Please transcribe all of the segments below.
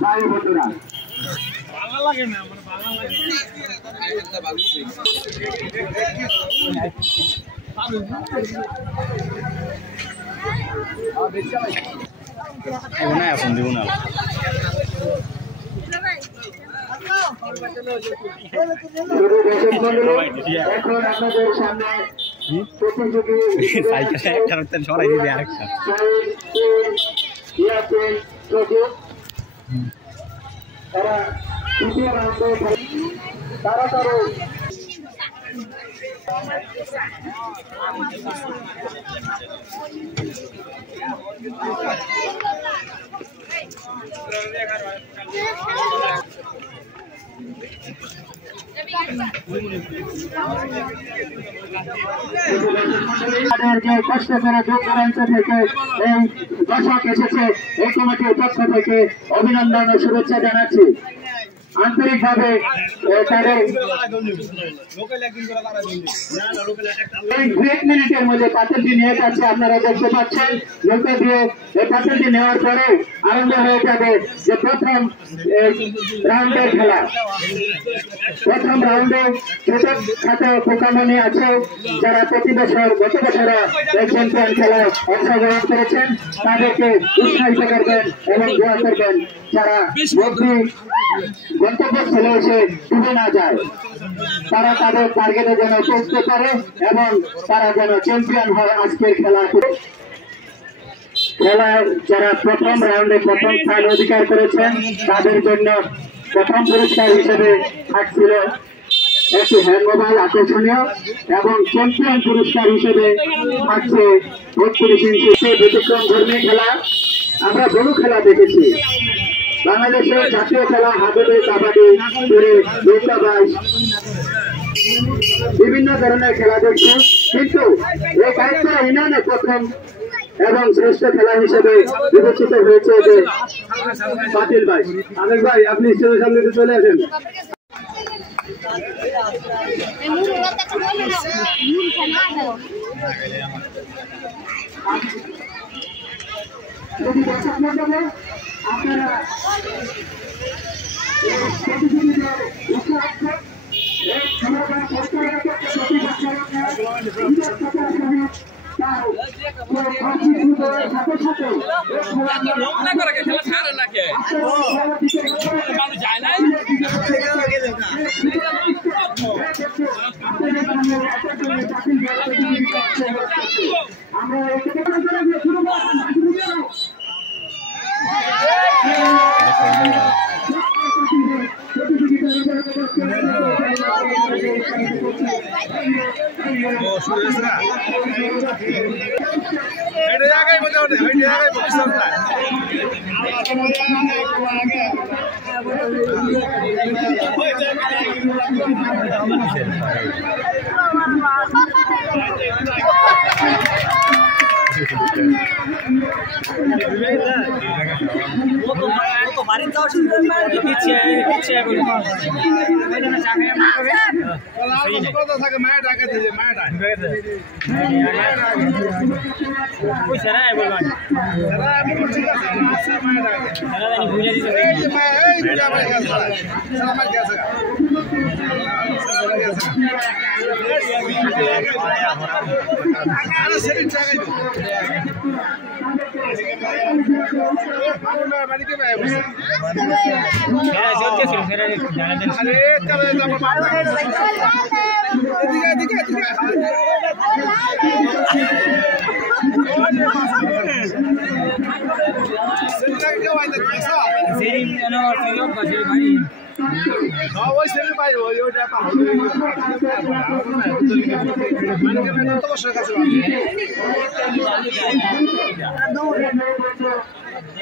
ভাই বন্ধুরা ভালো লাগে না আমার ভালো লাগে না এখন দিব না এখন আপনাদের সামনে প্রতিযোগী সরাই দিবি আরেকটা তারা দ্বিতীয় রাউন্ডে তারা যে কষ্ট করে দূর দূরান্ত থেকে এই দর্শক এসেছে এই কমিটির পক্ষ থেকে অভিনন্দন ও শুভেচ্ছা জানাচ্ছি আন্তরিকভাবে তাদের এই 1 মিনিটের মধ্যে পাতেলটি নিয়ে যাচ্ছে আপনারা দেখতে পাচ্ছেন নৌকা দিয়ে এই পাতেলটি নেওয়ার পরে আরম্ভ হয়ে যাবে যে প্রথম রাউন্ডের খেলা প্রথম রাউন্ডে ছোটখাটো প্রকামনি আছে যারা প্রতি বছর গত বছর এই চ্যাম্পিয়ন খেলায় অংশগ্রহণ করেছেন তাদেরকে উৎসাহিত করবেন এবং দোয়া করবেন যারা গন্তব্যস্থলে এসে ডুবে না যায় তারা তাদের টার্গেটে যেন পৌঁছতে পারে এবং তারা যেন চ্যাম্পিয়ন হয় আজকের খেলায় যারা প্রথম রাউন্ডে প্রথম স্থান অধিকার করেছেন তাদের জন্য প্রথম পুরস্কার হিসেবে থাকছিল একটি হ্যান্ড মোবাইল আকর্ষণীয় এবং চ্যাম্পিয়ন পুরস্কার হিসেবে থাকছে 32 ইঞ্চি ব্যতিক্রম ধর্মী খেলা আমরা বহু খেলা দেখেছি বাংলাদেশের জাতীয় খেলা হাডুডু কাবাডি নৌকাবাজ বিভিন্ন ধরনের খেলা দেখছে কিন্তু এই দায়িত্ব ইনানে প্রথম এবং শ্রেষ্ঠ খেলা হিসেবে বিবেচিত হয়েছে যে পাতিল ভাই আবেগ ভাই আপনি স্টেজের সামনে চলে আসেন আপনারা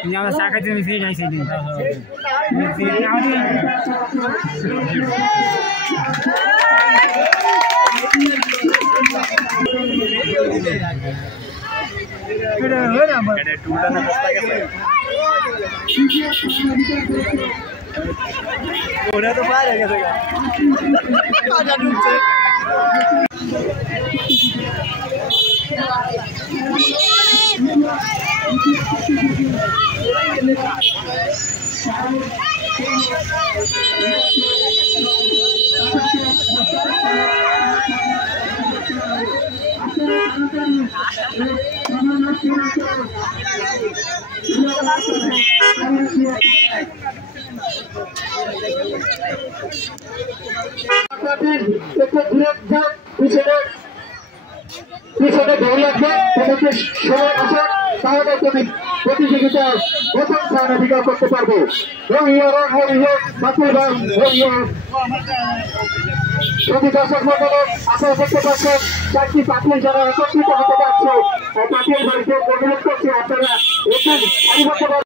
Jangan sakit ini sih jangan sini. Udah tuh pada gitu kan. Ada dulu. পিছনে দৌড় লাগবে তোমাকে সময় আসে তাহলে তুমি প্রতিযোগিতায় প্রথম স্থান অধিকার করতে পারবে। দর্শক মন্ডলী আপনারা দেখতে পাচ্ছেন 4টি পাখিল যারা একত্রিত হতে পারছে পাখিল বাড়িতে অনুরোধ করছে আপনারা এখানে